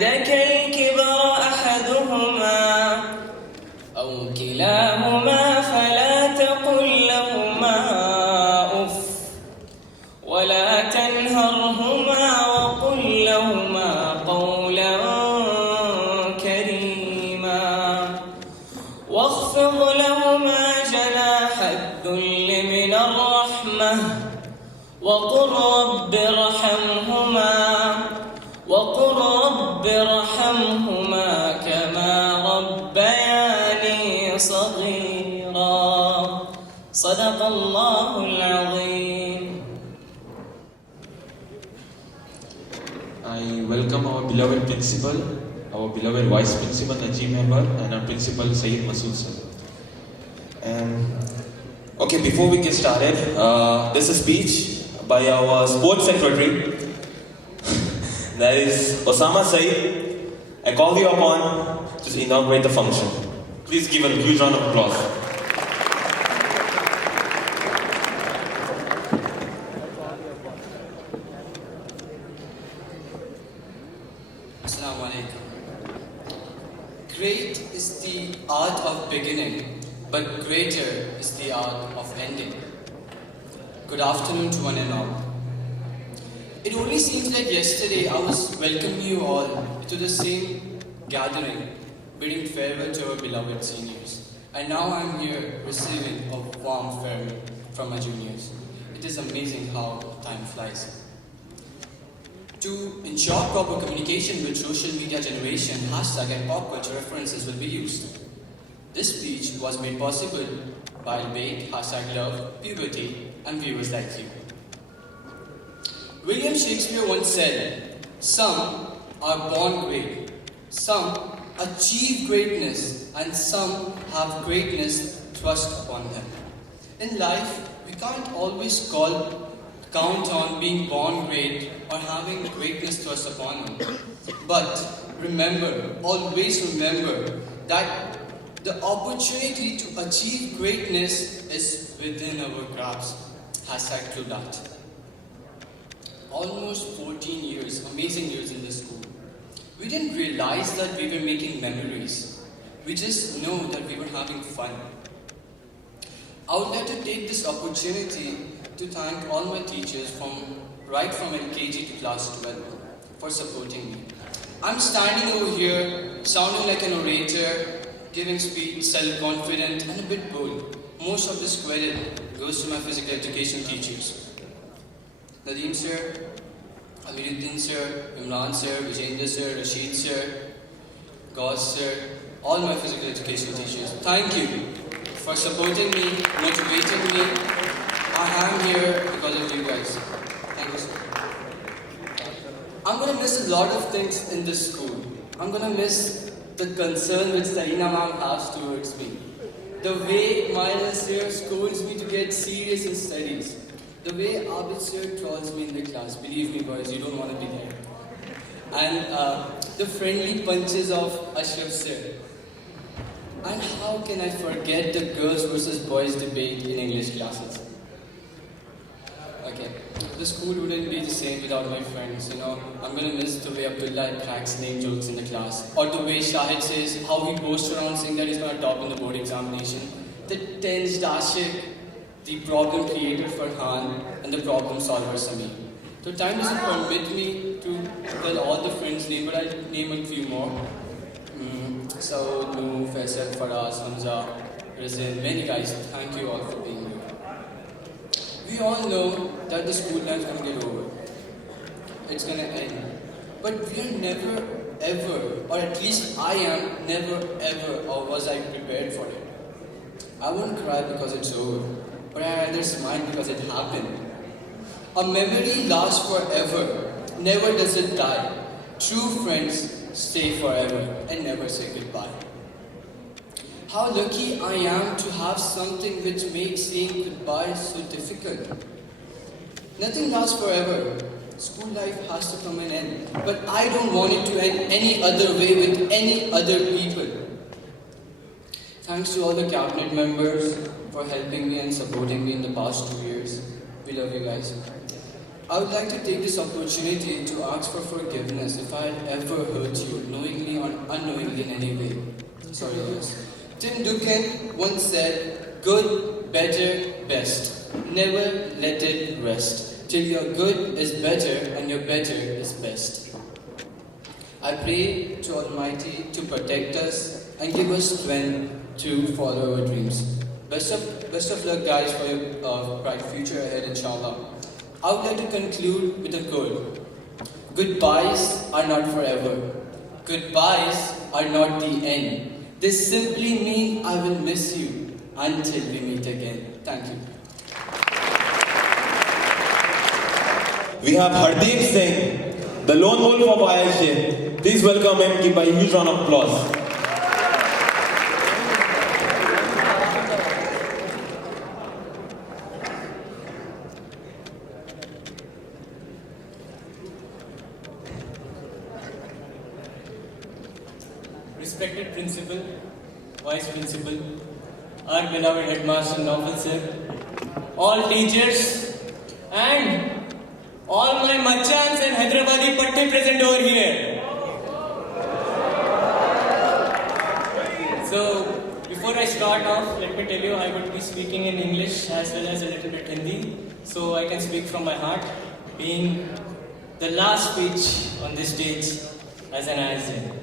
عندك الكبر أحدهما أو كلاهما فلا تقل لهما أف ولا تنهرهما وقل لهما قولا كريما واخفض لهما جناح الذل من الرحمة وقل رب ارحمهما كما ربياني صغيرا صدق الله العظيم. I welcome our beloved principal, our beloved vice principal Najib member, and our principal Sayyid Masood sir. Okay, before we get started, this is a speech by our sports secretary, that is Osama Saeed. I call you upon to inaugurate the function. Please give a huge round of applause. Assalamu alaikum. Great is the art of beginning, but greater is the art of ending. Good afternoon to one and all. It only seems like yesterday I was welcoming you all to the same gathering, bidding farewell to our beloved seniors. And now I'm here receiving a warm farewell from my juniors. It is amazing how time flies. To ensure proper communication with social media generation, hashtag and pop culture references will be used. This speech was made possible by Albeit, hashtag love, puberty, and viewers like you. William Shakespeare once said, "Some are born great, some achieve greatness, and some have greatness thrust upon them." In life, we can't always count on being born great or having greatness thrust upon them. But remember, always remember that the opportunity to achieve greatness is within our grasp. Hashtag true that. Almost 14 years, amazing years in this school. We didn't realize that we were making memories. We just know that we were having fun. I would like to take this opportunity to thank all my teachers right from LKG to class 12 for supporting me. I'm standing over here, sounding like an orator, giving speech, self-confident and a bit bold. Most of this credit goes to my physical education teachers. Nadeem sir, Amiruddin sir, Imran sir, Vijendra sir, Rashid sir, Gauss sir, all my physical education teachers. Thank you for supporting me, motivating me. I am here because of you guys. Thank you sir. I'm going to miss a lot of things in this school. I'm going to miss the concern which Sarina ma'am has towards me. The way Maya sir scolds me to get serious in studies. The way Abid sir trolls me in the class. Believe me boys, you don't want to be there. And the friendly punches of Ashraf sir. And how can I forget the girls versus boys debate in English classes? Okay, the school wouldn't be the same without my friends, I'm gonna miss the way Abdullah cracks name jokes in the class. Or the way Shahid says how he boasts around saying that he's gonna top in the board examination. The tensed Ashik, the problem creator Farhan, and the problem solver Sameer. So time doesn't permit me to tell all the friends' names, but I'll name a few more. Saud, Noor, Faisal, Faraz, Hamza, Rizal, many guys, thank you all for being here. We all know that the school life is going to get over. It's going to end. But we are never ever, or at least I am never ever, or was I prepared for it. I won't cry because it's over, but I rather smile because it happened. A memory lasts forever, never does it die. True friends stay forever and never say goodbye. How lucky I am to have something which makes saying goodbye so difficult. Nothing lasts forever. School life has to come and end. But I don't want it to end any other way with any other people. Thanks to all the cabinet members for helping me and supporting me in the past 2 years. We love you guys. I would like to take this opportunity to ask for forgiveness if I had ever hurt you, knowingly or unknowingly in any way. Sorry, guys. Tim Duncan once said, good, better, best. Never let it rest. Till your good is better and your better is best. I pray to Almighty to protect us and give us strength to follow our dreams. Best of luck, guys, for your bright future ahead, inshallah. I would like to conclude with a quote. Goodbyes are not forever. Goodbyes are not the end. They simply mean I will miss you until we meet again. Thank you. We have Hardeep Singh, the lone wolf of IISJ. Please welcome him, give a huge round of applause. Respected Principal, Vice Principal, our beloved Headmaster Naufal sir, all teachers, and all my Machans and Hyderabadi Patti present over here. So, before I start off, let me tell you I would be speaking in English as well as a little bit Hindi, so I can speak from my heart, being the last speech on this stage as an IISJ.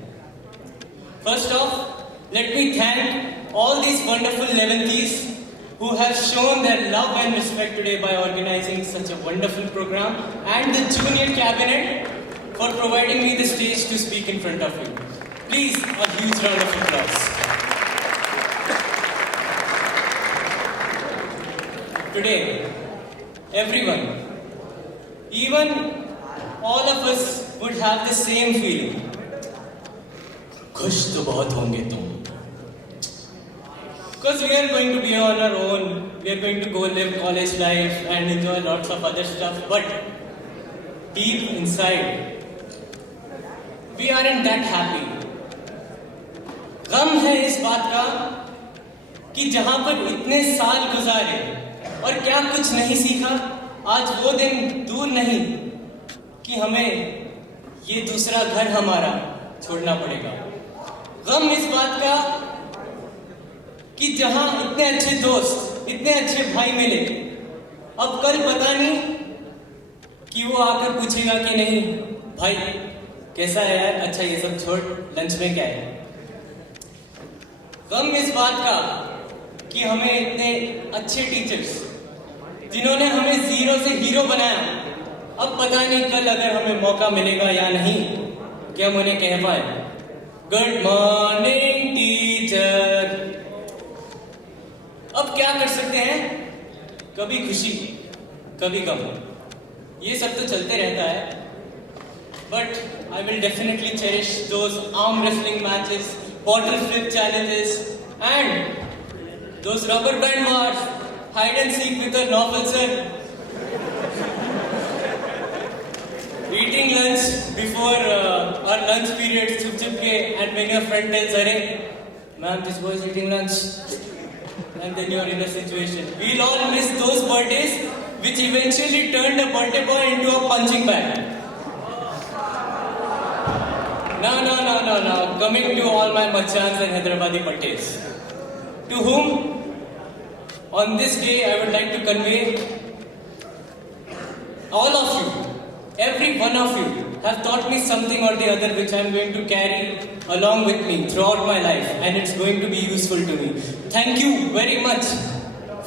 First off, let me thank all these wonderful 11ths who have shown their love and respect today by organizing such a wonderful program, and the junior cabinet for providing me the stage to speak in front of you. Please, a huge round of applause. Today, everyone, even all of us would have the same feeling. खुश तो बहुत होंगे तुम. Because we are going to be on our own, we are going to go live college life and enjoy lots of other stuff, but deep inside, we aren't that happy. गम है इस बात का कि जहां पर इतने साल गुजारे और क्या कुछ नहीं सीखा, आज वो दिन दूर नहीं कि हमें ये दूसरा घर हमारा छोड़ना पड़ेगा. गम इस बात का कि जहां इतने अच्छे दोस्त, इतने अच्छे भाई मिले, अब कल पता नहीं कि वो आकर पूछेगा कि नहीं भाई कैसा है यार, अच्छा ये सब छोड़, लंच में क्या है. गम इस बात का कि हमें इतने अच्छे टीचर्स जिन्होंने हमें जीरो से हीरो बनाया, अब पता नहीं कल अगर हमें मौका मिलेगा या नहीं कि हम उन्हें कह पाए गुड मॉर्निंग टीचर. अब क्या कर सकते हैं, कभी खुशी कभी गम, ये सब तो चलते रहता है. But I will definitely cherish those arm wrestling matches, bottle flip challenges and those rubber band wars, hide and seek with the novel sir, eating lunch before our lunch period, chup ke, and when your friend tells, "Arey, ma'am, this boy is eating lunch," and then you are in a situation. We'll all miss those birthdays, which eventually turned a birthday boy into a punching bag. Now, coming to all my Machans and Hyderabadi Pattis, to whom on this day I would like to convey, all of you, every one of you have taught me something or the other which I am going to carry along with me throughout my life, and it's going to be useful to me. Thank you very much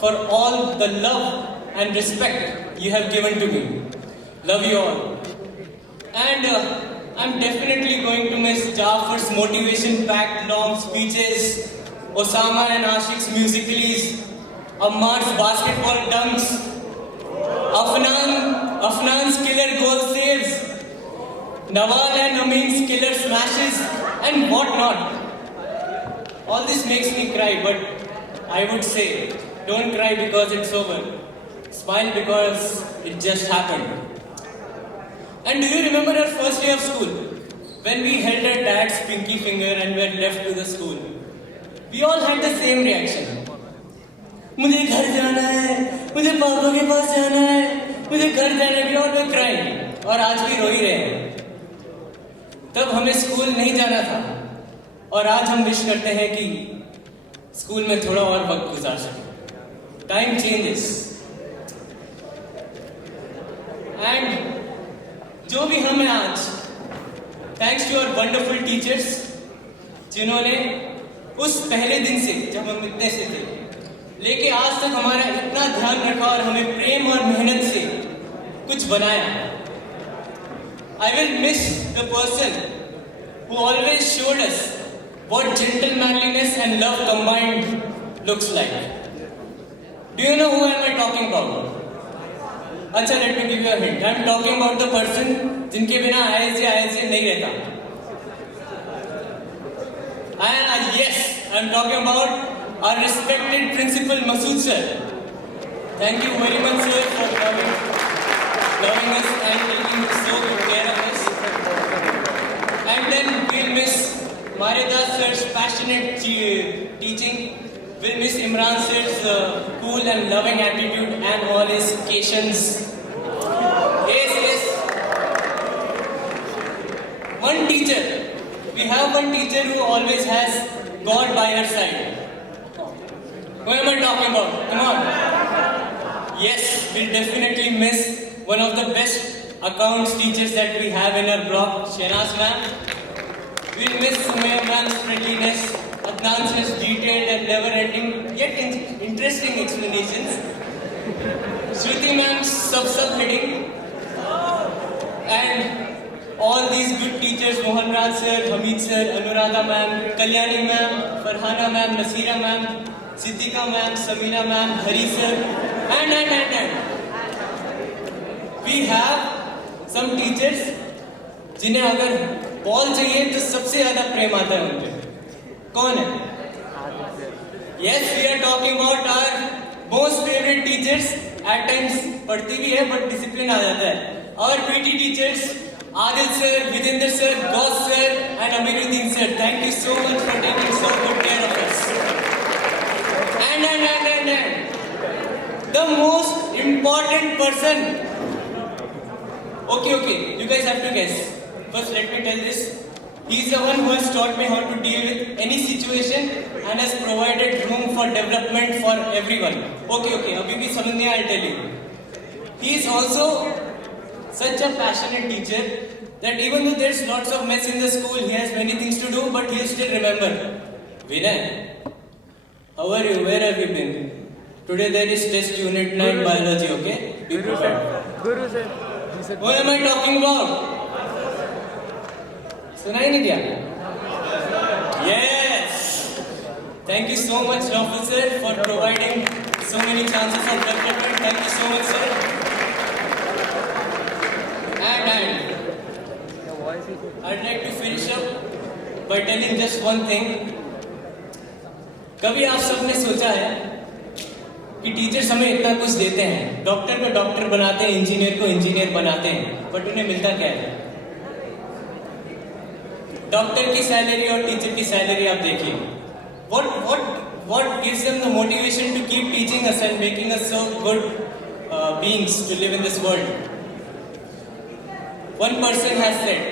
for all the love and respect you have given to me. Love you all. And I'm definitely going to miss Jafar's motivation-packed long speeches, Osama and Ashiq's musicals, Ammar's basketball dunks, Afnan's killer goal saves, Nawal and Amin's killer smashes, and whatnot. All this makes me cry, but I would say, don't cry because it's over. Smile because it just happened. And do you remember our first day of school? When we held our dad's pinky finger and were left to the school. We all had the same reaction. मुझे घर जाना है, मुझे पापा के पास जाना है, मुझे घर जाने भी और वे क्राइंग और आज भी रो ही रहे हैं। तब हमें स्कूल नहीं जाना था और आज हम विश करते हैं कि स्कूल में थोड़ा और वक्त गुजार सके। टाइम चेंजेस एंड जो भी हम हैं आज, thanks to our wonderful teachers, जिन्होंने उस पहले दिन से जब हम इतने से थे लेके आज तक हमारा इतना ध्यान रखा और हमें प्रेम और मेहनत से कुछ बनाया। I will miss the person who always showed us what gentlemanliness and love combined looks like. Do you know who am I talking about? अच्छा, let me give you a hint. I am talking about the person जिनके बिना IISJ नहीं रहता। And yes, I am talking about our respected principal Masood sir. Thank you very much sir for loving us and taking so good care of us. And then we'll miss Maridas sir's passionate teaching. We'll miss Imran sir's cool and loving attitude and all his occasions. Yes. One teacher. We have one teacher who always has God by her side. Who am I talking about? Come on. Yes, we'll definitely miss one of the best accounts teachers that we have in our block, Shehnaz ma'am. We'll miss Sumaya ma'am's friendliness, Adnan sir's detailed and never-ending yet interesting explanations, Shruti ma'am's sub-heading, and all these good teachers, Mohan Raj sir, Hamid sir, Anuradha ma'am, Kalyani ma'am, Farhana ma'am, Nasira ma'am, Siddhika ma'am, Samina ma'am, Hari sir, and we have some teachers जिन्हें अगर ball चाहिए तो सबसे ज्यादा प्रेम आता है उनके। कौन है? Yes, we are talking about our most favorite teachers. At times पढ़ती भी है but discipline आ जाता है। Our PT teachers, Adil sir, Vidinder sir, Gauss sir, and Amiruddin sir. Thank you so much for taking so good care of us. And the most important person. Okay, you guys have to guess. First, let me tell this. He's the one who has taught me how to deal with any situation and has provided room for development for everyone. Okay, abhi bhi samajh nahi, I'll tell you. He is also such a passionate teacher that even though there's lots of mess in the school, he has many things to do, but he'll still remember. Vinay, how are you? Where have you been? Today there is test unit 9 biology, okay? Be prepared. Guru sir. What am I talking about? सुना ही नहीं दिया? Yes! Thank you so much, Raffle sir, for providing so many chances of development. Thank you so much, sir. And I'd like to finish up by telling just one thing. कभी आप सबने सोचा है कि teachers हमें इतना कुछ देते हैं, डॉक्टर को डॉक्टर बनाते हैं, इंजीनियर को इंजीनियर बनाते हैं, बट उन्हें मिलता क्या है? डॉक्टर की सैलरी और टीचर की सैलरी आप देखिए. What gives them the motivation to keep teaching us and making us so good beings to live in this world? One person has said,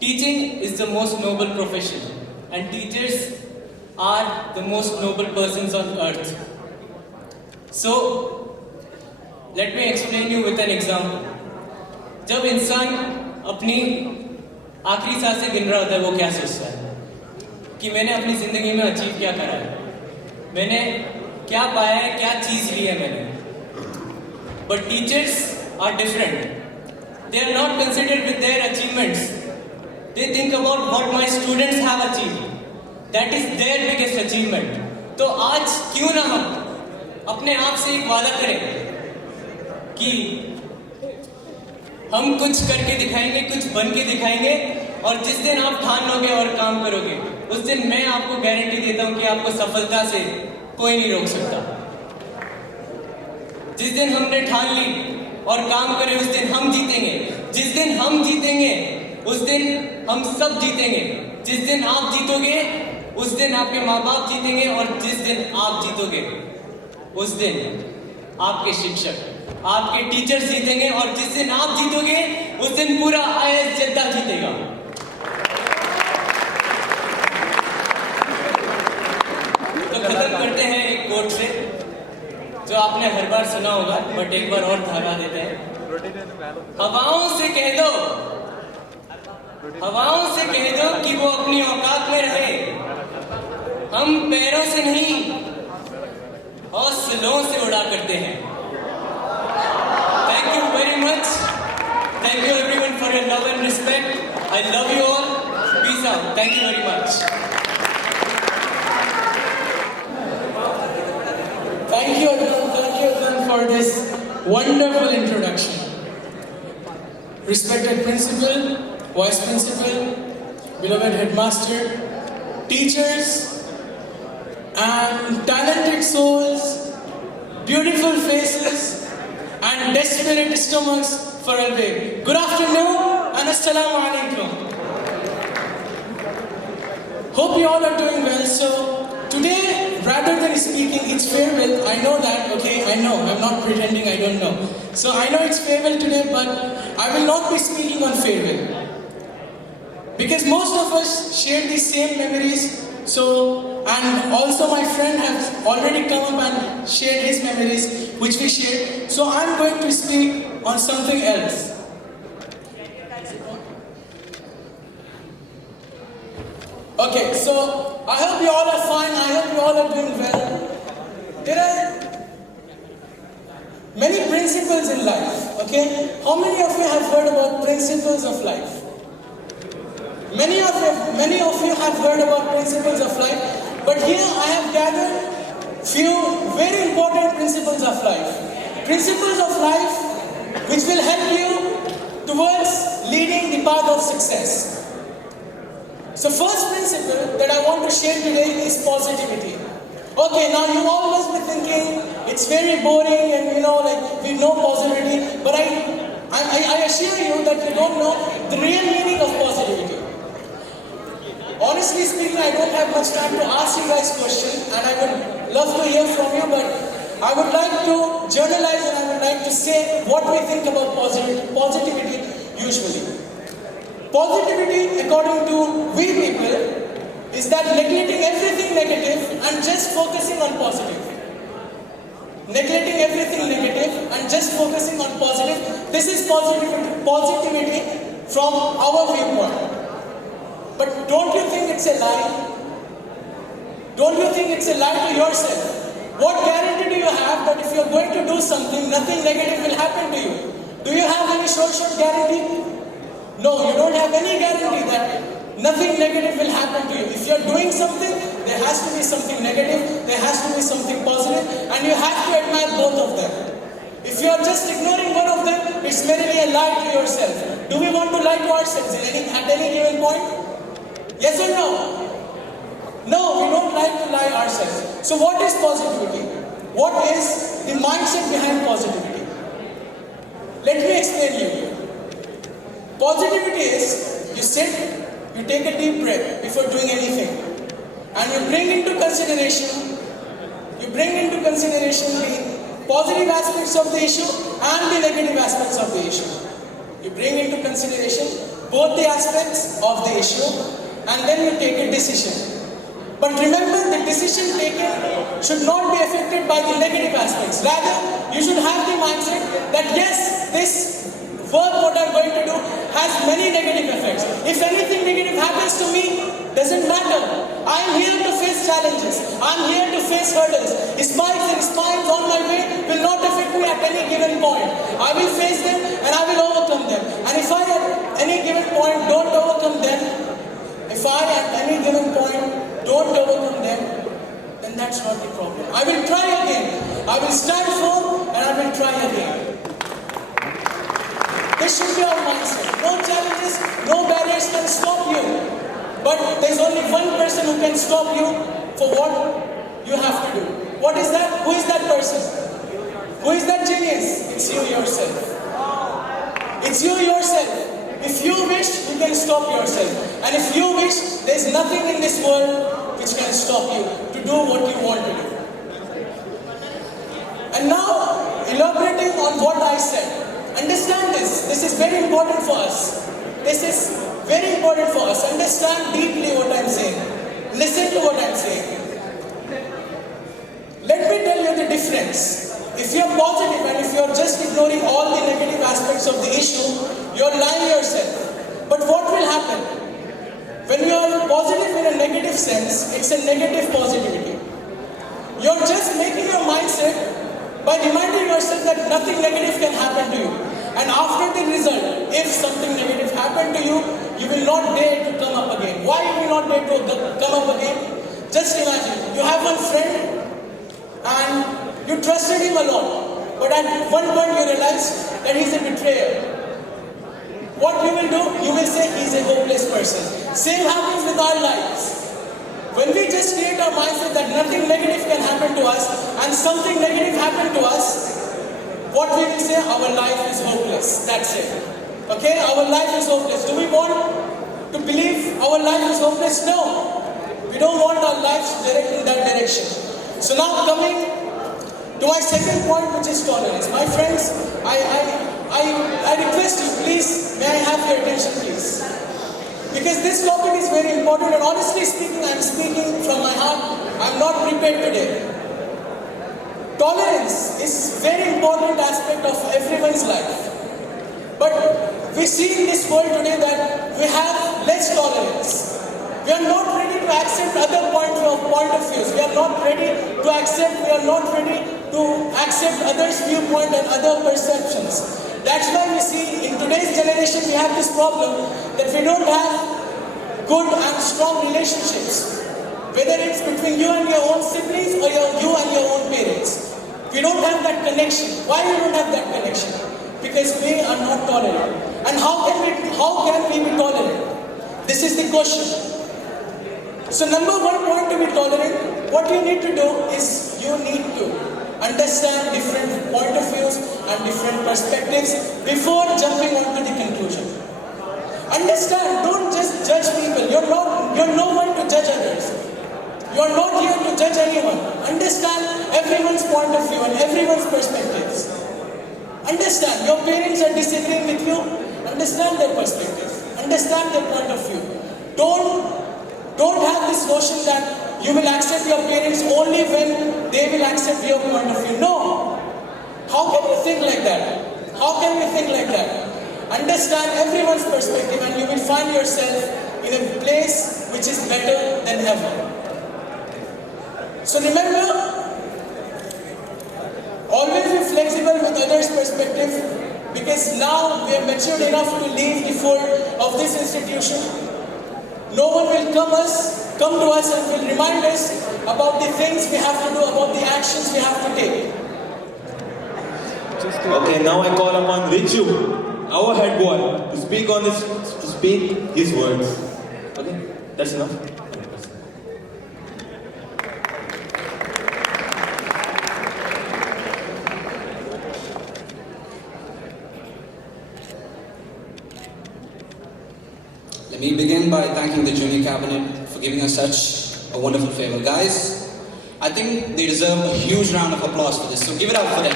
teaching is the most noble profession and teachers are the most noble persons on earth. So, let me explain you with an example. जब इंसान अपनी आखिरी सांसें गिन रहा होता है, वो क्या सोचता है कि मैंने अपनी जिंदगी में अचीव क्या करा है, मैंने क्या पाया है, क्या चीज ली है मैंने. But teachers are different. They are not considered with their achievements. They think about what my students have achieved. That is their biggest achievement. तो आज क्यों ना हम अपने आप से एक वादा करें कि हम कुछ करके दिखाएंगे, कुछ बन के दिखाएंगे, और जिस दिन आप ठान लोगे और काम करोगे, उस दिन मैं आपको गारंटी देता हूं कि आपको सफलता से कोई नहीं रोक सकता. जिस दिन हमने ठान ली और काम करे, उस दिन हम जीतेंगे. जिस दिन हम जीतेंगे, उस दिन हम सब जीतेंगे. जिस दिन आप जीतोगे, उस दिन आपके माँ बाप जीतेंगे, और जिस दिन आप जीतोगे, उस दिन आपके शिक्षक आपके टीचर्स जीतेंगे और जिस दिन आप जीतोगे उस दिन पूरा IIS जद्दा जीतेगा। तो खत्म करते हैं एक कोट से जो आपने हर बार सुना होगा, बट एक बार और दोहरा देते हैं। हवाओं से कह दो, हवाओं से कह दो कि वो अपनी औकात में रहे। हम पैरों से नहीं हौसलों से उड़ा करते हैं। Thank you very much. Thank you everyone for your love and respect. I love you all. Peace out. Thank you very much. Thank you everyone for this wonderful introduction. Respected principal, vice principal, beloved headmaster, teachers, and talented souls, beautiful faces, and desperate stomachs for a day. Good afternoon and Assalamu alaikum. Hope you all are doing well. So today, rather than speaking, it's farewell. I know that, okay? I know. I'm not pretending I don't know. So I know it's farewell today, but I will not be speaking on farewell. Because most of us share these same memories. So, and also my friend has already come up and shared his memories, which we shared. So I'm going to speak on something else. Okay, so I hope you all are fine. I hope you all are doing well. There are many principles in life, okay? How many of you have heard about principles of life? Many of you have heard about principles of life, but here I have gathered few very important principles of life. Principles of life which will help you towards leading the path of success. So first principle that I want to share today is positivity. Okay, now you all must be thinking it's very boring and like we know positivity, but I assure you that you don't know the real meaning of positivity. Honestly speaking, I don't have much time to ask you guys questions, and I would love to hear from you, but I would like to journalize and I would like to say what we think about positivity usually. Positivity, according to we people, is that neglecting everything negative and just focusing on positive. Neglecting everything negative and just focusing on positive. This is positivity from our viewpoint. But don't you think it's a lie? Don't you think it's a lie to yourself? What guarantee do you have that if you're going to do something, nothing negative will happen to you? Do you have any social guarantee? No, you don't have any guarantee that nothing negative will happen to you. If you're doing something, there has to be something negative, there has to be something positive, and you have to admire both of them. If you are just ignoring one of them, it's merely a lie to yourself. Do we want to lie to ourselves at any given point? Yes or no? No, we don't like to lie ourselves. So what is positivity? What is the mindset behind positivity? Let me explain you. Positivity is, you sit, you take a deep breath before doing anything, and you bring into consideration the positive aspects of the issue and the negative aspects of the issue. You bring into consideration both the aspects of the issue, and then you take a decision. But remember, the decision taken should not be affected by the negative aspects. Rather, you should have the mindset that yes, this work what I'm going to do has many negative effects. If anything negative happens to me, doesn't matter. I'm here to face challenges. I'm here to face hurdles. Spikes and spines on my way will not affect me at any given point. I will face them and I will overcome them. And if I at any given point don't overcome them, then that's not the problem. I will try again. I will stand firm and I will try again. This should be our mindset. No challenges, no barriers can stop you. But there's only one person who can stop you for what you have to do. What is that? Who is that person? Who is that genius? It's you yourself. It's you yourself. If you wish, you can stop yourself. And if you wish, there's nothing in this world which can stop you to do what you want to do. And now, elaborating on what I said. Understand this. This is very important for us. This is very important for us. Understand deeply what I'm saying. Listen to what I'm saying. Let me tell you the difference. If you're positive and if you're just ignoring all the negative aspects of the issue, you're lying yourself. But what will happen? When you're positive in a negative sense, it's a negative positivity. You're just making your mindset by reminding yourself that nothing negative can happen to you. And after the result, if something negative happened to you, you will not dare to come up again. Why you will not dare to come up again? Just imagine, you have one friend and you trusted him a lot. But at one point you realize that he's a betrayer. What you will do? You will say he's a hopeless person. Same happens with our lives. When we just create our mindset that nothing negative can happen to us and something negative happened to us, what we will say? Our life is hopeless. That's it. Okay? Our life is hopeless. Do we want to believe our life is hopeless? No. We don't want our lives to direct in that direction. So now coming to my second point, which is tolerance. My friends, I request you, please, may I have your attention, please? Because this topic is very important, and honestly speaking, I'm speaking from my heart. I'm not prepared today. Tolerance is a very important aspect of everyone's life. But we see in this world today that we have less tolerance. We are not ready to accept other point of views. We are not ready to accept others' viewpoint and other perceptions. That's why we see in today's generation we have this problem that we don't have good and strong relationships. Whether it's between you and your own siblings or you and your own parents. We don't have that connection. Why we don't have that connection? Because we are not tolerant. And how can we be tolerant? This is the question. So number one point to be tolerant, what you need to do is you need to understand different point of views and different perspectives before jumping onto the conclusion. Understand, don't just judge people. You're no one to judge others. You're not here to judge anyone. Understand everyone's point of view and everyone's perspectives. Understand, your parents are disagreeing with you. Understand their perspective. Understand their point of view. Don't have this notion that you will accept your parents only when they will accept your point of view. No. How can you think like that? How can you think like that? Understand everyone's perspective and you will find yourself in a place which is better than ever. So remember, always be flexible with others' perspective, because now we are matured enough to leave the fold of this institution. No one will come to us and will remind us about the things we have to do, about the actions we have to take. Okay, now I call upon Richu, our head boy, to speak his words. Okay, that's enough. Let me begin by thanking the Junior Cabinet for giving us such a wonderful favor. Guys, I think they deserve a huge round of applause for this, so give it up for them.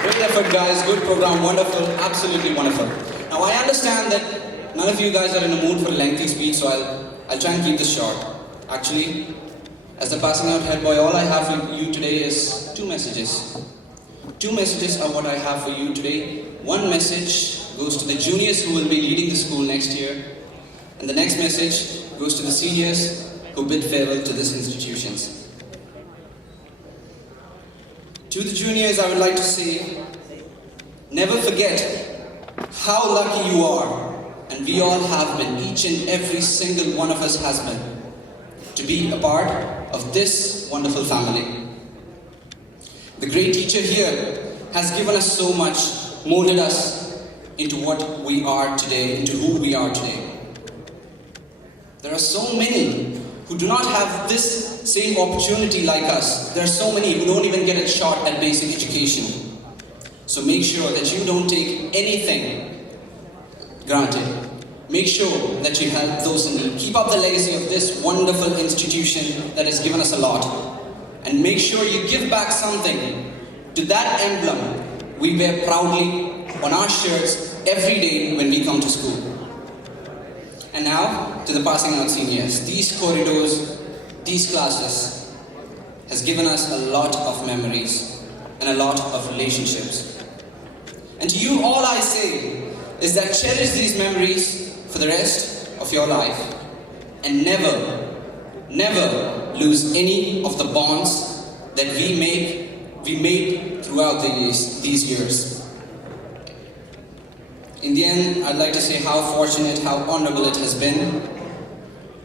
Great effort, guys. Good program. Wonderful. Absolutely wonderful. Now, I understand that none of you guys are in a mood for a lengthy speech, so I'll try and keep this short. Actually, as the passing out head boy, all I have for you today is two messages. Two messages are what I have for you today. One message goes to the juniors who will be leading the school next year, and the next message goes to the seniors who bid farewell to this institution. To the juniors, I would like to say, never forget how lucky you are, and we all have been, each and every single one of us has been, to be a part of this wonderful family. The great teacher here has given us so much, molded us into what we are today, into who we are today. There are so many who do not have this same opportunity like us. There are so many who don't even get a shot at basic education. So make sure that you don't take anything granted. Make sure that you help those in need. Keep up the legacy of this wonderful institution that has given us a lot. And make sure you give back something To that emblem, we wear proudly on our shirts every day when we come to school. And now, to the passing out seniors, these corridors, these classes, has given us a lot of memories and a lot of relationships. And to you, all I say is that cherish these memories for the rest of your life and never, never lose any of the bonds that we made throughout these years. In the end, I'd like to say how fortunate, how honorable it has been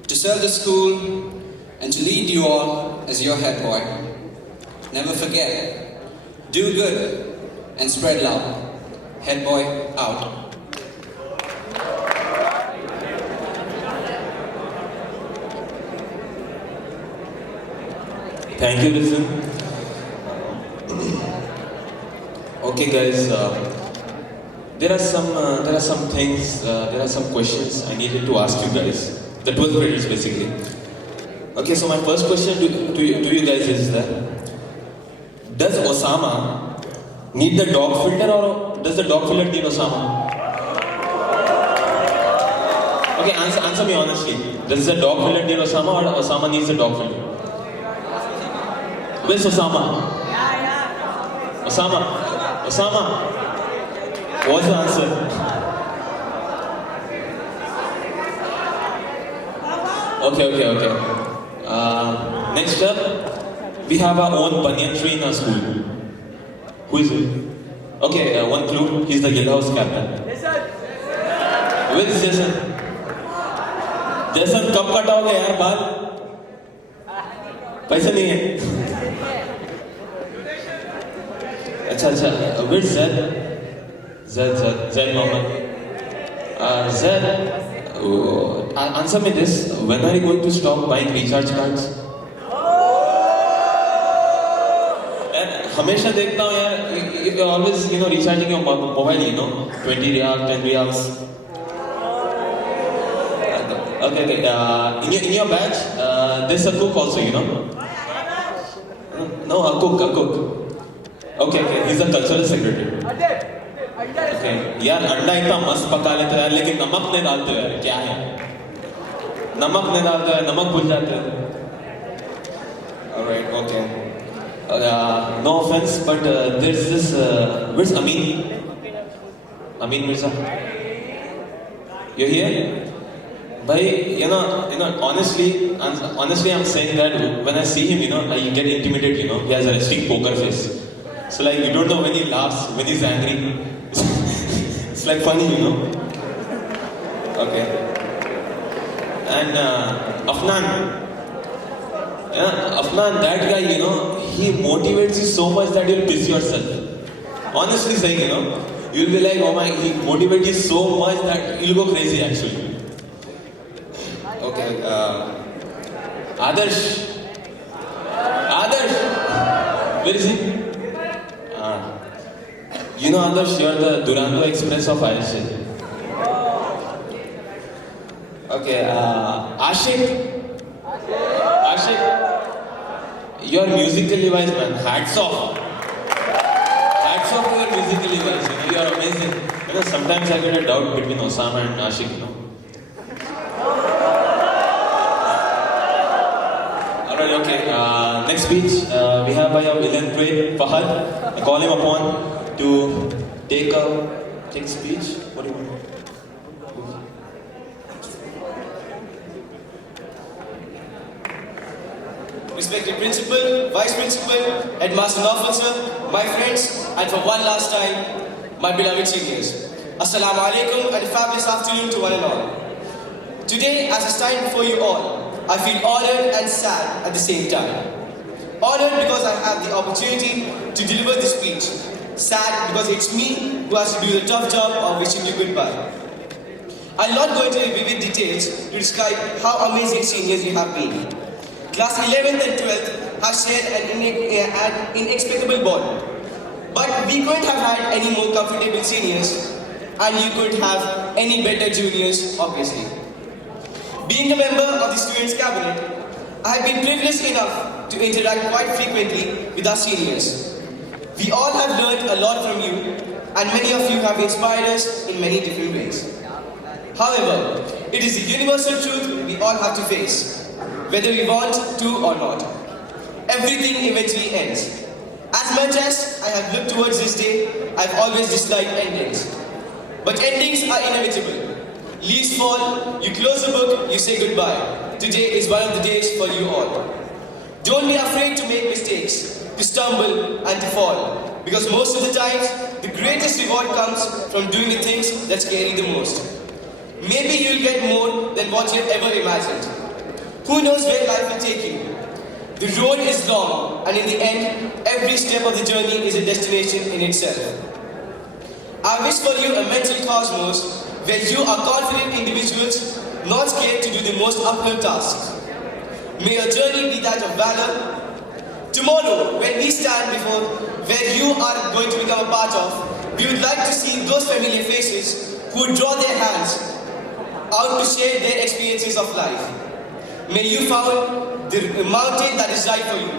to serve the school and to lead you all as your head boy. Never forget, do good and spread love. Head boy out. Thank you, Rizwan. Okay, guys. There are some things. There are some questions I needed to ask you guys. The 12th graders, basically. Okay, so my first question to you guys is that does Osama need the dog filter or does the dog filter need Osama? Okay, answer me honestly. Does the dog filter need Osama or Osama needs the dog filter? Where's Osama? Osama. What's the answer? Okay. Next up, we have our own banyan tree in our school. Who is it? Okay, one clue. He's the Yellow House captain. Where is Jason? Jason, कब कटाओगे यार बाल? पैसे नहीं है. अच्छा. Where's Zed? Zed Mohammed. Zed, answer me this. When are you going to stop buying recharge cards? हमेशा देखता हूँ यार, you're always recharging your mobile, 20 riyals, 10 riyals. Okay. In your batch, there's a cook also, No, a cook. Okay. He's the cultural secretary. Okay. यार अंडा इतना मस्त पका लेते हैं लेकिन नमक नहीं डालते यार, क्या है? नमक नहीं डालते हैं, नमक भूल जाते हैं. Alright, okay. No offense, but there's this. Where's Amin? Amin Mirza. You're here? Bhai, honestly, I'm saying that when I see him, I get intimidated. He has a resting poker face. So like, you don't know when he laughs, when he's angry. It's like funny, Okay. And Afnan, that guy, he motivates you so much that you'll piss yourself. Honestly saying, you'll be like, oh my, he motivates you so much that you'll go crazy actually. Okay. Adarsh, where is he? Adarsh, you're the Durando Express of IISJ. Okay, Ashik, you're musically wise, man. Hats off to your musically wise. You're amazing. Sometimes I get a doubt between Osama and Ashik. Alright, okay. Next speech, we have by our 11th grade, Fahad. I call him upon to take a speech. What do you want? Respected Principal, Vice Principal, Headmaster Officer, my friends, and for one last time, my beloved seniors. Assalamu alaikum and a fabulous afternoon to one and all. Today, as I stand before you all, I feel honored and sad at the same time. Honored because I have the opportunity to deliver this speech. Sad because it's me who has to do the tough job of wishing you goodbye. I'll not go into vivid details to describe how amazing seniors you have been. Class 11th and 12th have shared an inexplicable bond. But we couldn't have had any more comfortable seniors, and you couldn't have any better juniors, obviously. Being a member of the Students' Cabinet, I have been privileged enough to interact quite frequently with our seniors. We all have learned a lot from you, and many of you have inspired us in many different ways. However, it is the universal truth we all have to face, whether we want to or not. Everything eventually ends. As much as I have looked towards this day, I've always disliked endings. But endings are inevitable. Leaves fall, you close the book, you say goodbye. Today is one of the days for you all. Don't be afraid to make mistakes, to stumble and to fall. Because most of the times, the greatest reward comes from doing the things that scare you the most. Maybe you'll get more than what you've ever imagined. Who knows where life will take you? The road is long, and in the end, every step of the journey is a destination in itself. I wish for you a mental cosmos where you are confident individuals, not scared to do the most uphill tasks. May your journey be that of valor. Tomorrow, when we stand before where you are going to become a part of, we would like to see those familiar faces who draw their hands out to share their experiences of life. May you find the mountain that is right for you.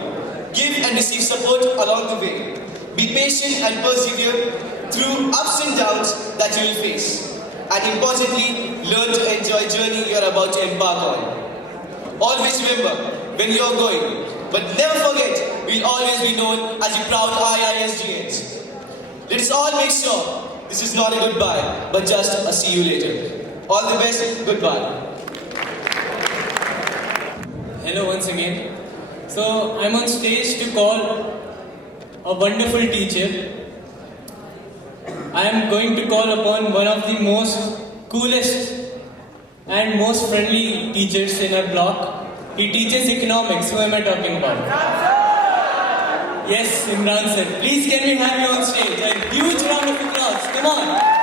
Give and receive support along the way. Be patient and persevere through ups and downs that you will face. And importantly, learn to enjoy the journey you are about to embark on. Always remember when you are going, but never forget, we'll always be known as the proud IISJs. Let us all make sure this is not a goodbye, but just a see you later. All the best, goodbye. Hello once again. So I'm on stage to call a wonderful teacher. I am going to call upon one of the most coolest and most friendly teachers in our block. He teaches economics. Who am I talking about? Yes, Imran sir. Please can we have you on stage? A huge round of applause. Come on.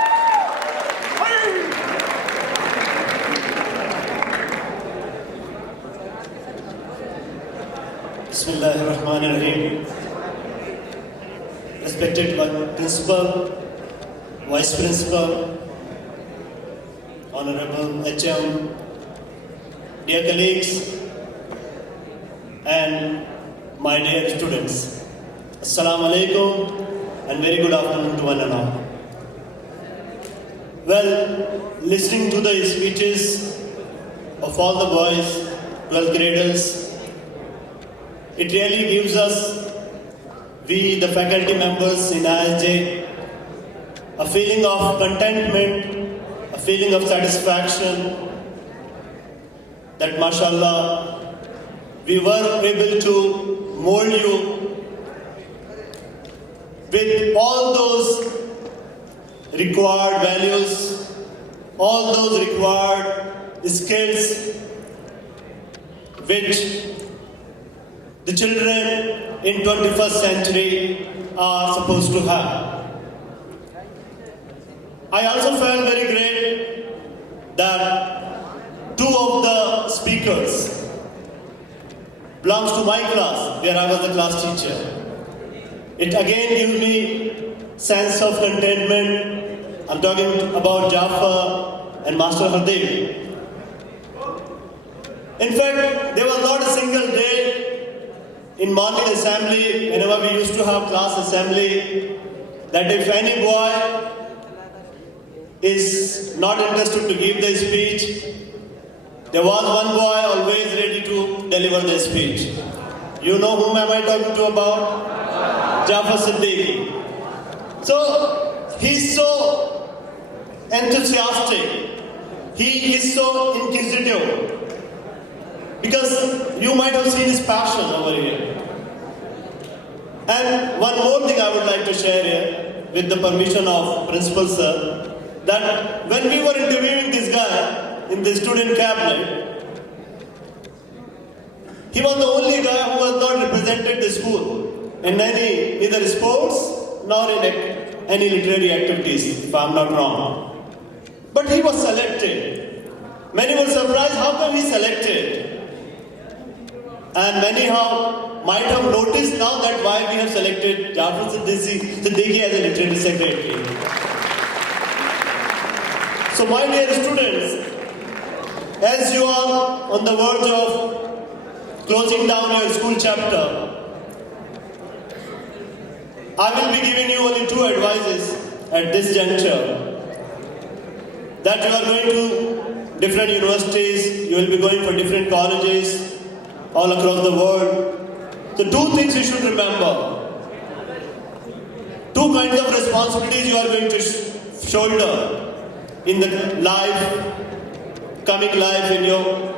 Bismillahirrahmanirrahim. Respected Principal, Vice Principal, Honorable HM, dear colleagues, and my dear students. Assalamu alaikum and very good afternoon to one and all. Well, listening to the speeches of all the boys, 12th graders, it really gives us, we the faculty members in IISJ, a feeling of contentment, a feeling of satisfaction that mashallah, we were able to mold you with all those required values, all those required skills which the children in 21st century are supposed to have. I also felt very great that two of the speakers belongs to my class, where I was the class teacher. It again gives me sense of contentment. I'm talking about Jafar and Master Hardev. In fact, there was not a single day in morning assembly, whenever we used to have class assembly, that if any boy is not interested to give the speech, there was one boy always ready to deliver the speech. You know whom am I talking to about? Jafar Siddiqui. So, he's so enthusiastic. He is so inquisitive. Because you might have seen his passion over here. And one more thing I would like to share here, with the permission of Principal Sir, that when we were interviewing this guy in the student cabinet, he was the only guy who was not represented the school in any either sports nor in any literary activities, if I'm not wrong. But he was selected. Many were surprised, how come he selected? And many might have noticed now that why we have selected Jafar Siddiqui as a literary secretary. So my dear students, as you are on the verge of closing down your school chapter, I will be giving you only 2 advices at this juncture. That you are going to different universities, you will be going for different colleges all across the world. So 2 things you should remember. 2 kinds of responsibilities you are going to shoulder in the coming life, in your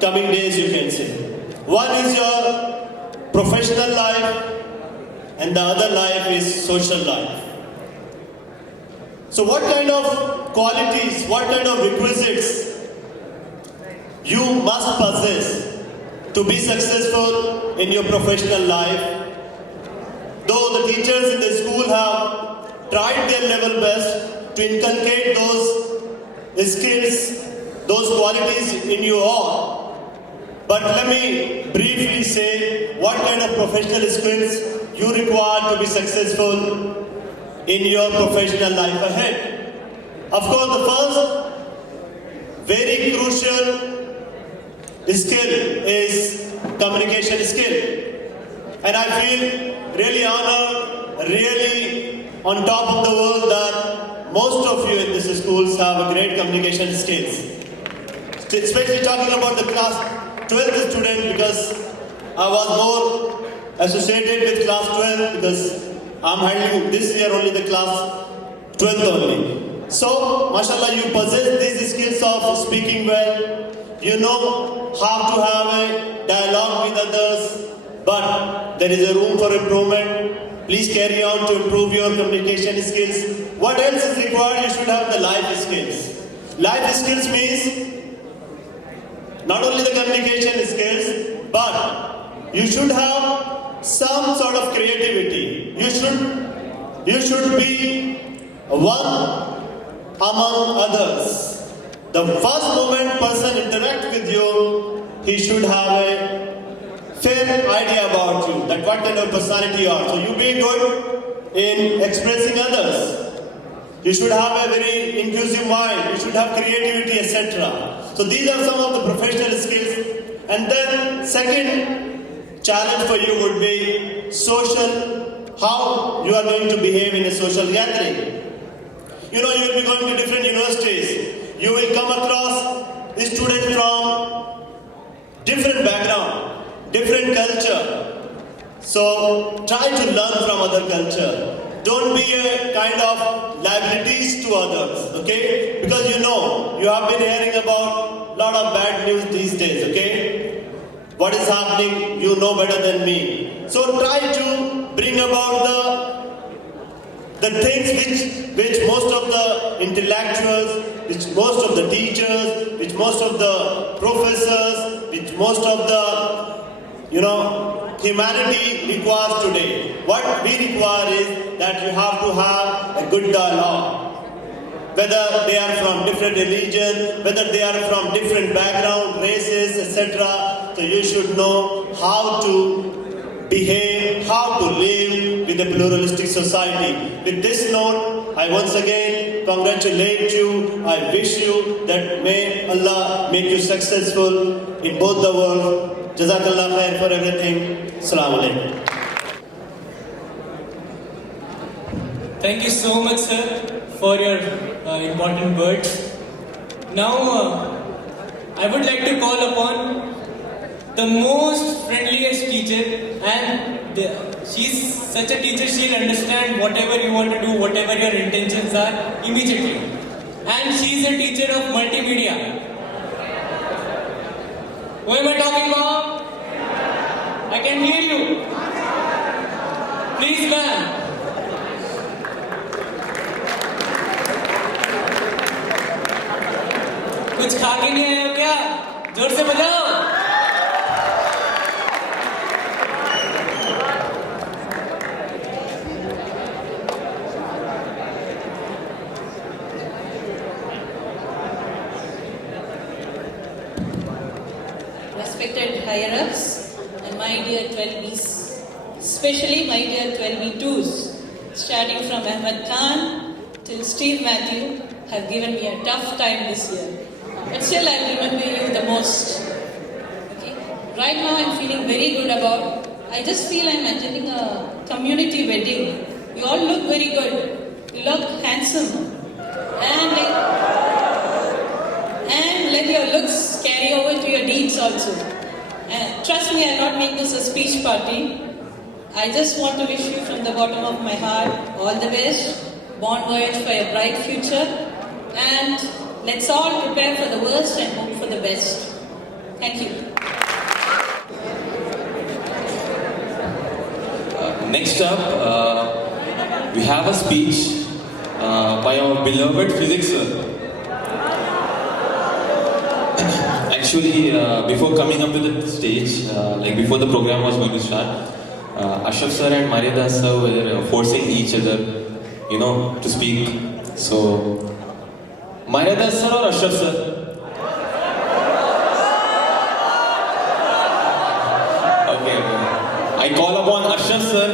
coming days, you can say. One is your professional life, and the other life is social life. So what kind of qualities, what kind of requisites you must possess to be successful in your professional life? Though the teachers in the school have tried their level best to inculcate those skills, those qualities in you all, but let me briefly say what kind of professional skills you require to be successful in your professional life ahead. Of course, the first very crucial skill is communication skill. And I feel really honored, really on top of the world that most of you in these schools have a great communication skills. Especially talking about the class 12th student, because I was more associated with class 12 because I'm handling this year only the class 12th only. So, mashallah, you possess these skills of speaking well, you know how to have a dialogue with others, but there is a room for improvement. Please carry on to improve your communication skills. What else is required? You should have the life skills. Life skills means not only the communication skills, but you should have some sort of creativity. You should be one among others. The first moment person interact with you, he should have a fair idea about you, that what kind of personality you are. So you be good in expressing others. You should have a very inclusive mind. You should have creativity, etc. So these are some of the professional skills. And then second challenge for you would be social, how you are going to behave in a social gathering. You know, you will be going to different universities. You will come across students from different background, different culture. So try to learn from other culture. Don't be a kind of liabilities to others, okay? Because you know, you have been hearing about a lot of bad news these days, okay? What is happening, you know better than me. So try to bring about the things which most of the intellectuals, which most of the teachers, which most of the professors, which most of the, humanity requires today. What we require is that you have to have a good dialogue. Whether they are from different religion, whether they are from different background, races, etc. So you should know how to behave, how to live with a pluralistic society. With this note, I once again congratulate you. I wish you that may Allah make you successful in both the worlds. Jazakallah khair for everything. Assalamu alaikum. Thank you so much, sir, for your important words. Now, I would like to call upon the most friendliest teacher, and she's such a teacher, she'll understand whatever you want to do, whatever your intentions are, immediately. And she's a teacher of multimedia. Who am I talking about? I can hear you. Please, ma'am. कुछ खा के नहीं आए हो क्या? जोर से बजाओ. Respected higher-ups and my dear 12Bs, especially my dear 12B2s, starting from Ahmed Khan till Steve Matthew, have given me a tough time this year. But still I remember you the most. Okay? Right now I'm feeling very good about, I just feel I'm attending a community wedding. You all look very good. You look handsome. And let your looks carry over to your deeds also. And trust me, I'll not make this a speech party. I just want to wish you from the bottom of my heart all the best. Bon voyage for your bright future. And let's all prepare for the worst and hope for the best. Thank you. Next up, we have a speech by our beloved physics sir. Actually, before coming up to the stage, like before the program was going to start, Ashraf sir and Mariada sir were forcing each other, to speak. So, Mariada sir or Ashraf sir? Okay. I call upon Ashraf sir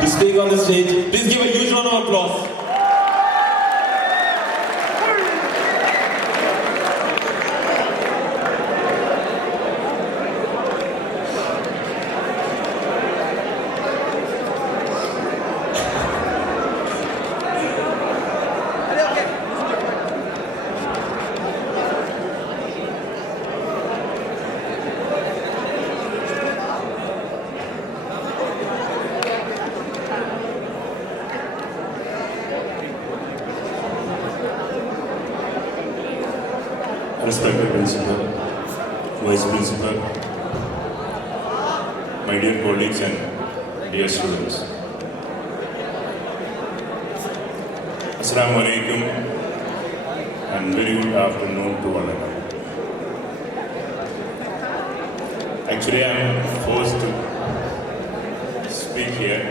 to speak on the stage. Please give a huge round of applause. Respected Principal, Vice Principal, my dear colleagues and dear students. Assalamu alaikum and very good afternoon to all of you. Actually, I am forced to speak here.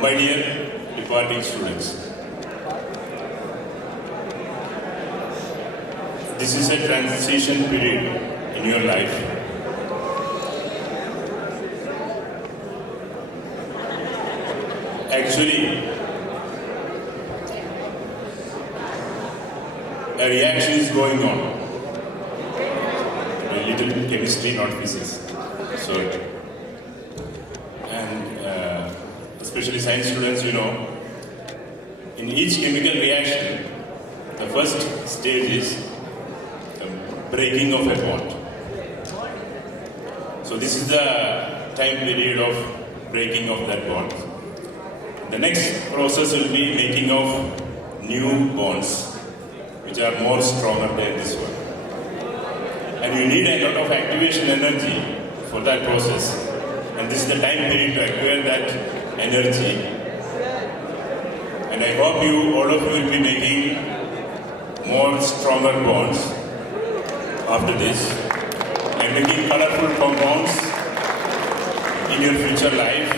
My dear departing students, this is a transition period in your life. Actually, a reaction is going on. A little chemistry, not physics. Sorry. And especially science students, in each chemical reaction, the first stage is the breaking of a bond. So this is the time period of breaking of that bond. The next process will be making of new bonds, which are more stronger than this one. And you need a lot of activation energy for that process. And this is the time period to acquire that energy. And I hope all of you will be making more stronger bonds after this and making colorful compounds in your future life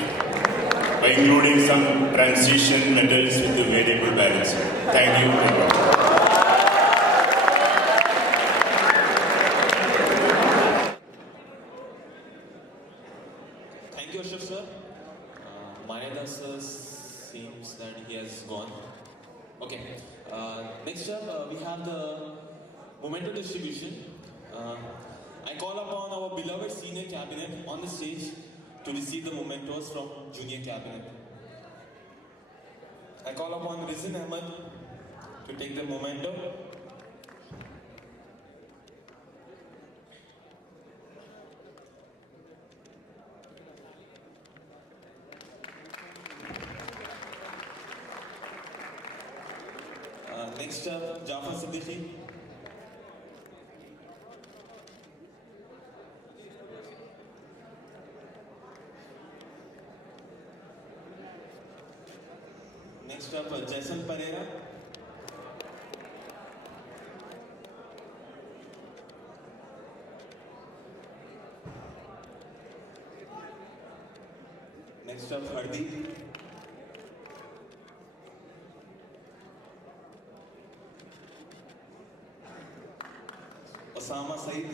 by including some transition metals with the variable balance. Thank you. Thank you, Ashraf sir. Mariada sir seems that he has gone. Okay. Next up, we have the memento distribution. I call upon our beloved senior cabinet on the stage to receive the mementos from junior cabinet. I call upon Rizin Ahmed to take the memento. Next up, Jafar Siddiqui. Next up, Jason Pereira. Next up, Hardeep. Osama Saeed.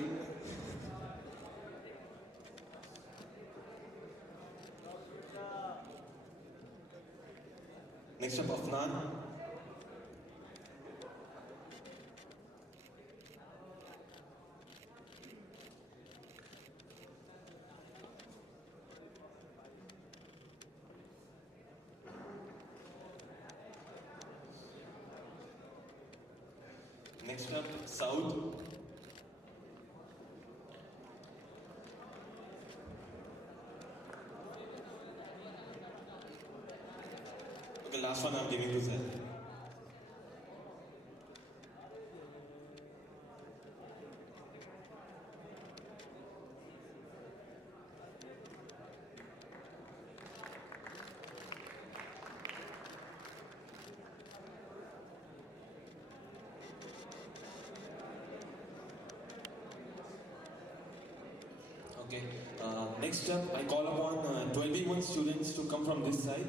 Next up, Afnan. Next up, South. Okay, last one I'm giving to Sir. Okay, next up I call upon 12B1 students to come from this side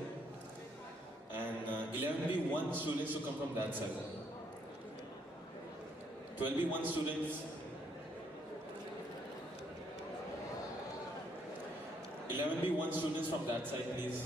and 11B1 students to come from that side. 12B1 students, 11B1 students from that side please.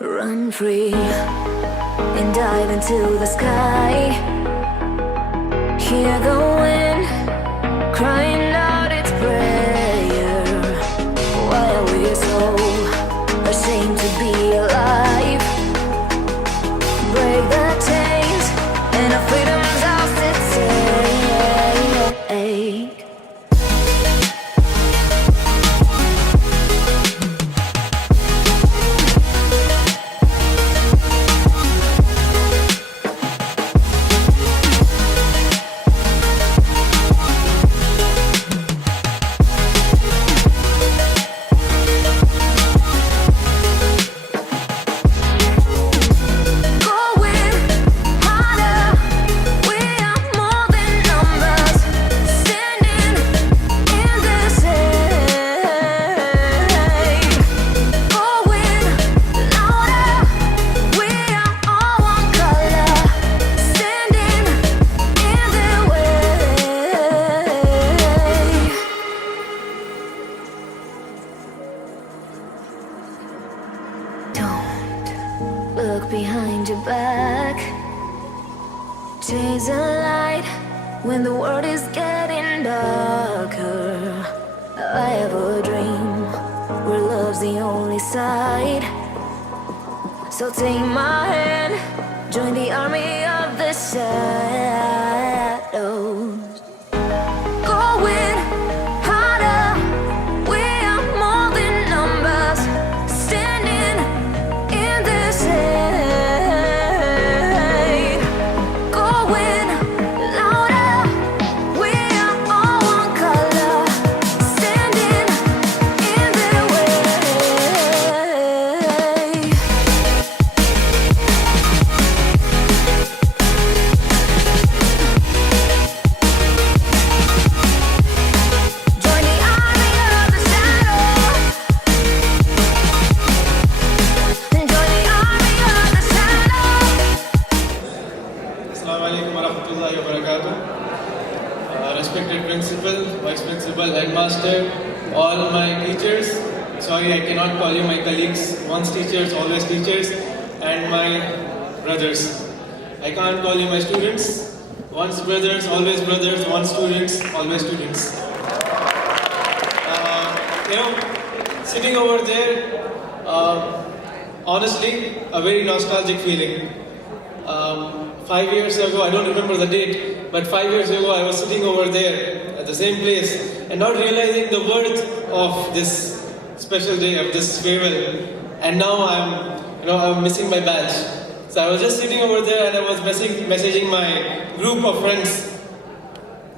Run free and dive into the sky. Hear the wind crying out its prayer. Why are we so ashamed to be alive? Break the chains and our freedom's ours to take. Look behind your back. Chase a light when the world is getting darker. I have a dream where love's the only side. So take my hand, join the army of the shadows. Going harder, we are more than numbers. Standing in the shade. Going louder, we are all one color. Standing in the way. Join the army of the shadow. Join the army of the shadow. Assalamu alaikum warahmatullahi wabarakatuh. Respected principal, vice principal, headmaster, all my teachers. Sorry, I cannot call you my colleagues. Once teachers, always teachers, and my brothers. I can't call you my students. Once brothers, once students, always students. Sitting over there, honestly, a very nostalgic feeling. 5 years ago, I don't remember the date, but 5 years ago I was sitting over there at the same place and not realizing the worth of this special day, of this farewell. And now I'm missing my badge. So I was just sitting over there and I was messaging my group of friends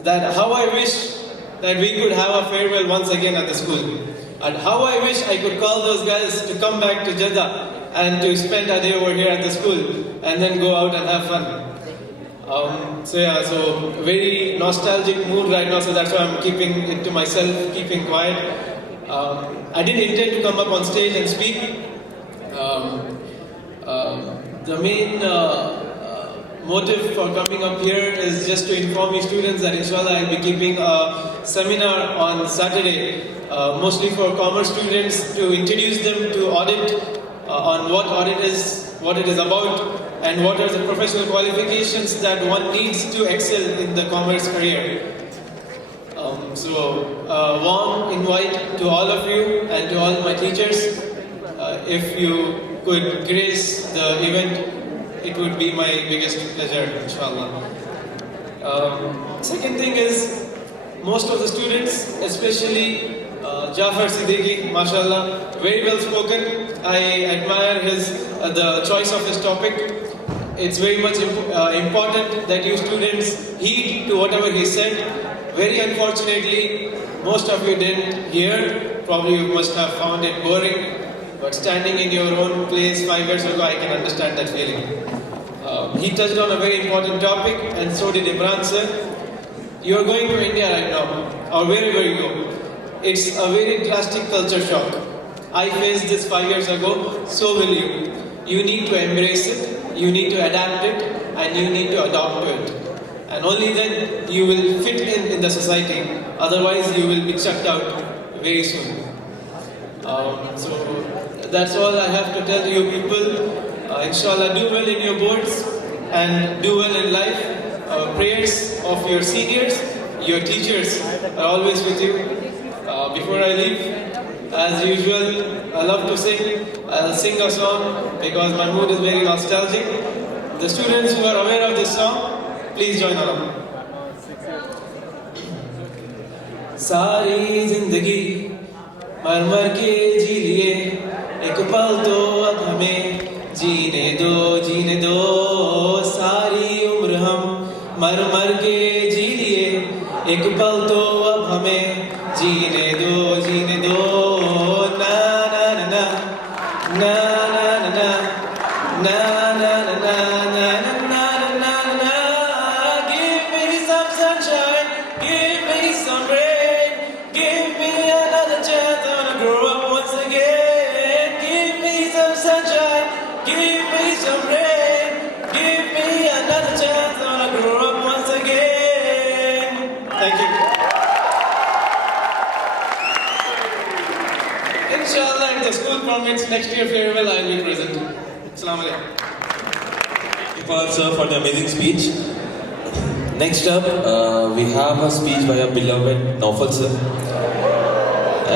that how I wish that we could have a farewell once again at the school. And how I wish I could call those guys to come back to Jeddah and to spend a day over here at the school and then go out and have fun. So very nostalgic mood right now, so that's why I'm keeping it to myself, keeping quiet. I didn't intend to come up on stage and speak. The main motive for coming up here is just to inform you students that inshallah I'll be keeping a seminar on Saturday, mostly for commerce students, to introduce them to audit, on what audit is, what it is about, and what are the professional qualifications that one needs to excel in the commerce career. Warm invite to all of you and to all my teachers. If you could grace the event, it would be my biggest pleasure, inshallah. Second thing is, most of the students, especially Jafar Siddiqui, mashallah, very well spoken. I admire the choice of his topic. It's very much important that you students heed to whatever he said. Very unfortunately, most of you didn't hear. Probably you must have found it boring. But standing in your own place 5 years ago, I can understand that feeling. He touched on a very important topic, and so did Imran sir. You are going to India right now, or wherever you go. It's a very drastic culture shock. I faced this 5 years ago, so will you. You need to embrace it, you need to adapt it, and you need to adopt to it. And only then you will fit in the society. Otherwise, you will be chucked out very soon. So that's all I have to tell you people. Inshallah, do well in your boards and do well in life. Prayers of your seniors, your teachers are always with you. Before I leave, as usual, I love to sing. I'll sing a song because my mood is very nostalgic. The students who are aware of this song, please join along. सारी जिंदगी मर मर के जी लिए, एक पल तो अब हमें जीने दो, सारी उम्र हम मर मर के जी लिए, एक पल तो अब हमें जीने दो, ना ना ना ना ना ना ना ना ना ना ना na. Give me some sunshine, give me some rain, give me another chance, I wanna grow up once again. Give me some sunshine, give me some rain, give me another chance, I wanna grow up once again. Thank you. Inshallah, if the school permits, next year farewell, I will be present. Assalamu alaikum. Thank you, sir, for the amazing speech. Next up, we have a speech by our beloved Naufal sir.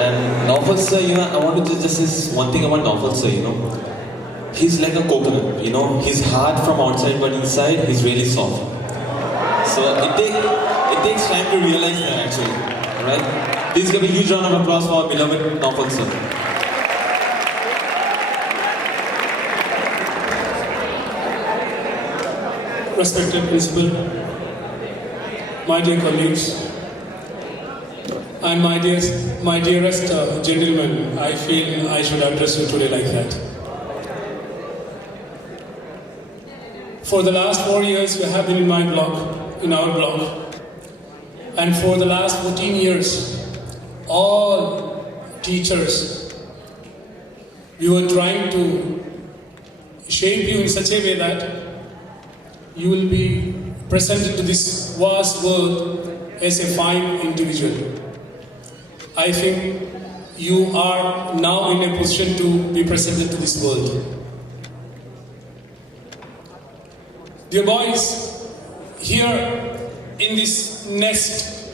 And Naufal sir, I want to just say one thing about Naufal sir, He's like a coconut, He's hard from outside, but inside he's really soft. So it takes time to realize that, actually. Alright? Please give a huge round of applause for our beloved Naufal sir. Respected Principal, my dear colleagues, and my dearest gentlemen, I feel I should address you today like that. For the last 4 years, you have been in our block, and for the last 14 years, all teachers, we were trying to shape you in such a way that you will be presented to this vast world as a fine individual. I think you are now in a position to be presented to this world. Dear boys, here in this nest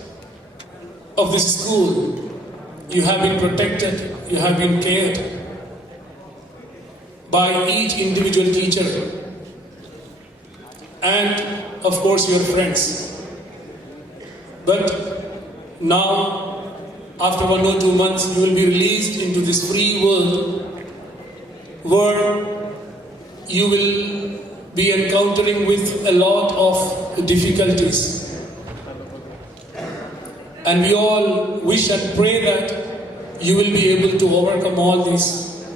of this school, you have been protected, you have been cared by each individual teacher, and of course your friends. But now, after 1 or 2 months, you will be released into this free world where you will be encountering with a lot of difficulties. And we all wish and pray that you will be able to overcome all this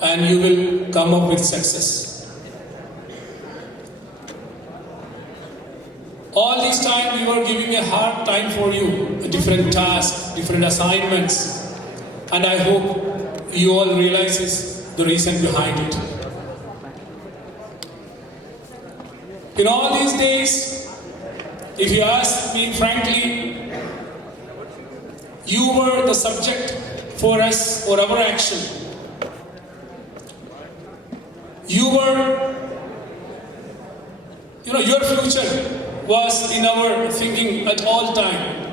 and you will come up with success. All this time we were giving a hard time for you, different tasks, different assignments, and I hope you all realize the reason behind it. In all these days, if you ask me frankly, you were the subject for us, for our action. You were, your future was in our thinking at all time.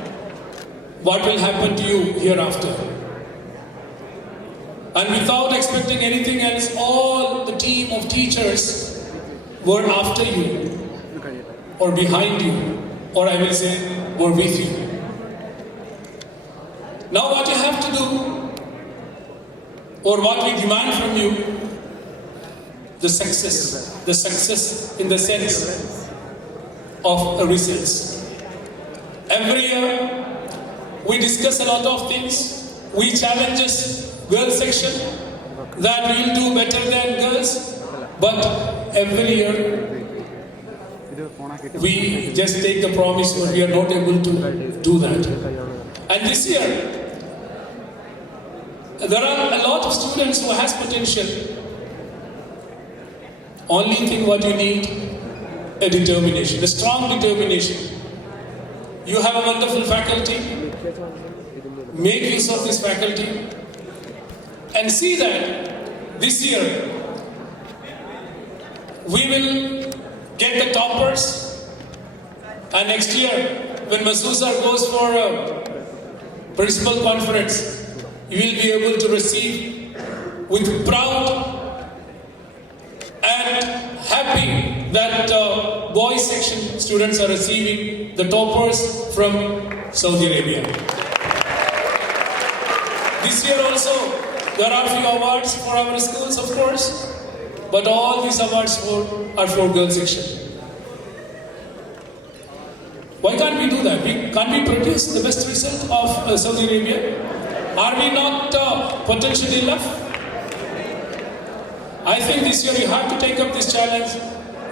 What will happen to you hereafter? And without expecting anything else, all the team of teachers were after you, or behind you, or I will say, were with you. Now what you have to do, or what we demand from you, the success in the sense of results. Every year, we discuss a lot of things. We challenge girls section that we will do better than girls, but every year we just take the promise, but we are not able to do that. And this year, there are a lot of students who has potential. Only thing what you need, a determination, a strong determination. You have a wonderful faculty. Make use of this faculty and see that this year we will get the toppers, and next year when Masusa goes for a principal conference, you will be able to receive with proud and happy that boys section students are receiving the toppers from Saudi Arabia. This year also there are few awards for our schools, of course, but all these awards are for girls section. Why can't we do that? Can't we produce the best result of Saudi Arabia? Are we not potentially enough? I think this year you have to take up this challenge.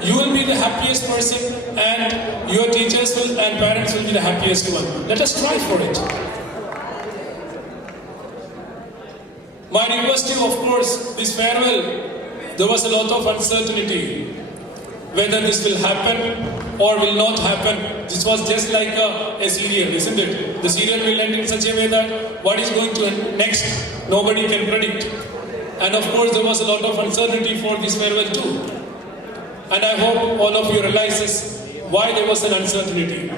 You will be the happiest person, and your teachers and parents will be the happiest one. Let us try for it. My request to you, of course, this farewell, there was a lot of uncertainty whether this will happen or will not happen. This was just like a serial, isn't it? The serial will end in such a way that what is going to end next, nobody can predict. And of course, there was a lot of uncertainty for this farewell too. And I hope all of you realize why there was an uncertainty.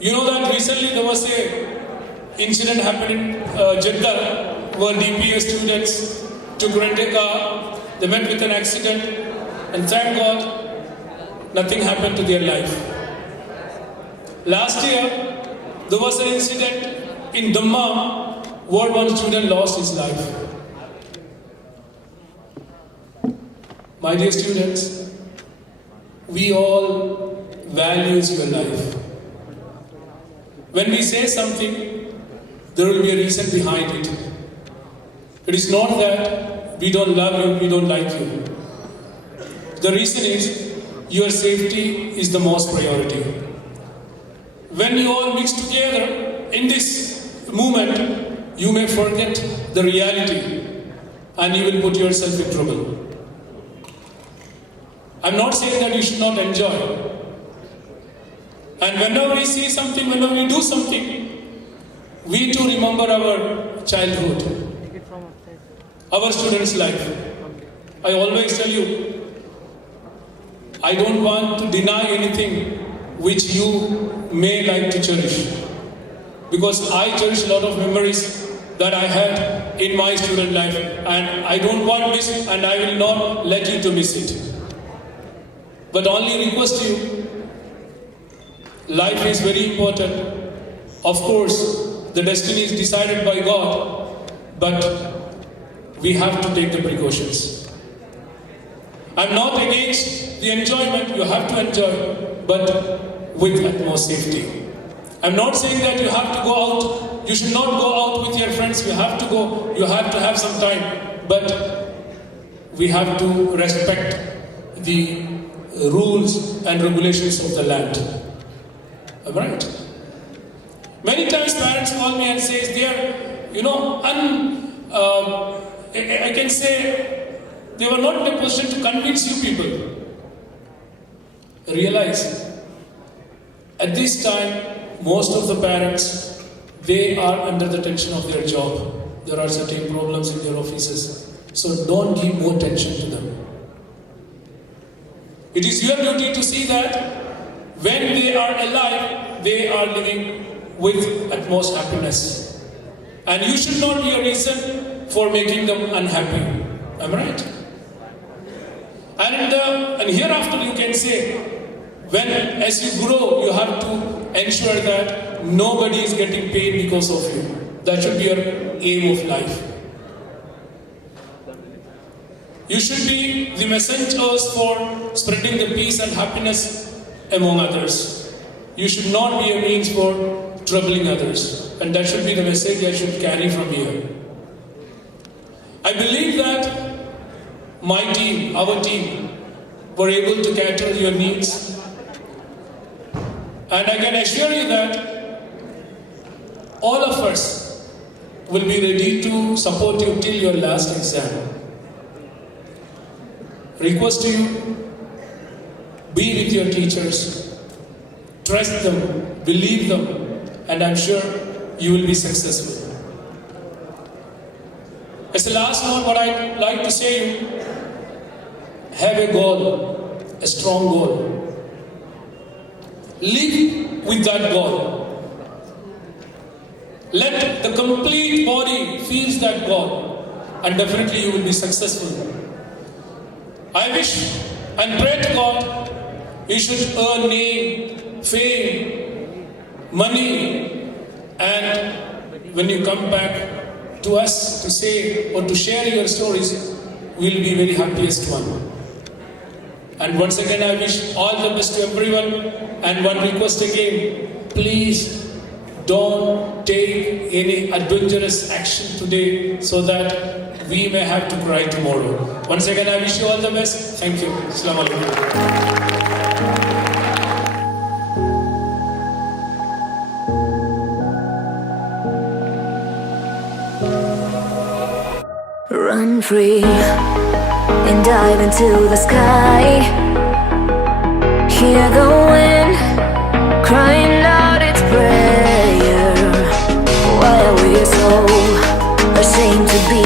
You know that recently there was a incident happened in Jeddah where DPA students took rent a car, they met with an accident, and thank God, nothing happened to their life. Last year, there was an incident in Dammam where one student lost his life. My dear students, we all value your life. When we say something, there will be a reason behind it. It is not that we don't love you, we don't like you. The reason is your safety is the most priority. When you all mix together in this moment, you may forget the reality and you will put yourself in trouble. I'm not saying that you should not enjoy. And whenever we see something, whenever we do something, we too remember our childhood, our students' life. I always tell you, I don't want to deny anything which you may like to cherish. Because I cherish a lot of memories that I had in my student life, and I don't want to miss it, and I will not let you to miss it. But only request you, life is very important. Of course, the destiny is decided by God, but we have to take the precautions. I'm not against the enjoyment, you have to enjoy, but with utmost safety. I'm not saying that you have to go out, you should not go out with your friends, you have to go, you have to have some time, but we have to respect the rules and regulations of the land. Alright? Many times parents call me and say they are, I can say they were not in a position to convince you people. Realize, at this time, most of the parents, they are under the tension of their job. There are certain problems in their offices. So don't give more tension to them. It is your duty to see that when they are alive, they are living with utmost happiness. And you should not be a reason for making them unhappy. Am I right? And hereafter you can say, when as you grow, you have to ensure that nobody is getting pain because of you. That should be your aim of life. You should be the messengers for spreading the peace and happiness among others. You should not be a means for troubling others. And that should be the message I should carry from here. I believe that my team, our team, were able to cater your needs. And I can assure you that all of us will be ready to support you till your last exam. Request to you, be with your teachers, trust them, believe them, and I'm sure you will be successful. As a last note, what I'd like to say, have a goal, a strong goal. Live with that goal. Let the complete body feel that goal, and definitely you will be successful. I wish and pray to God you should earn name, fame, money, and when you come back to us to say or to share your stories, we will be very happiest one. And once again, I wish all the best to everyone. And one request again, please don't take any adventurous action today so that we may have to cry tomorrow. Once again, I wish you all the best. Thank you. Assalamu alaikum. Run free and dive into the sky. Hear the wind crying out its prayer. Why are we so ashamed to be